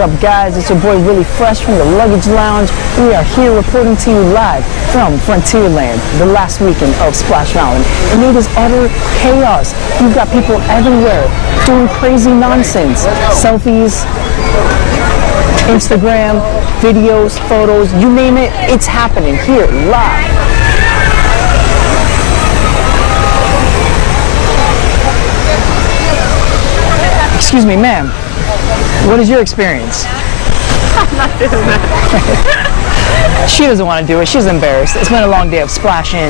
What up, guys? It's your boy Willie Fresh from the Luggage Lounge. We are here reporting to you live from Frontierland, the last weekend of Splash Mountain. And it is utter chaos. You've got people everywhere doing crazy nonsense. Selfies, Instagram, videos, photos, you name it, it's happening here live. Excuse me, ma'am. What is your experience? I'm not doing that. She doesn't want to do it. She's embarrassed. It's been a long day of splashing,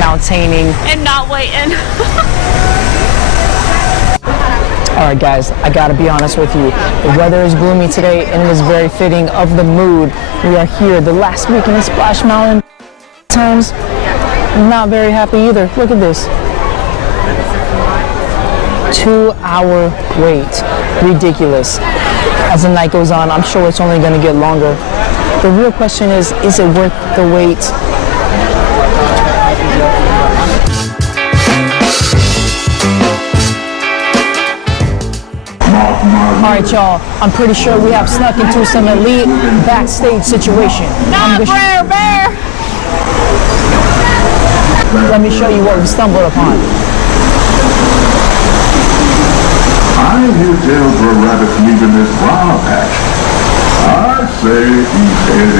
mountaining. And not waiting. All right, guys, I gotta be honest with you. The weather is gloomy today, and it is very fitting of the mood. We are here the last weekend in Splash Mountain. Times, not very happy either. Look at this. 2-hour wait. Ridiculous. As the night goes on, I'm sure it's only going to get longer. The real question is it worth the wait? All right, y'all, I'm pretty sure we have snuck into some elite backstage situation. Not Brer Bear! Let me show you what we stumbled upon. I hear tales of a rabbit leaving this flower patch. I say he's headed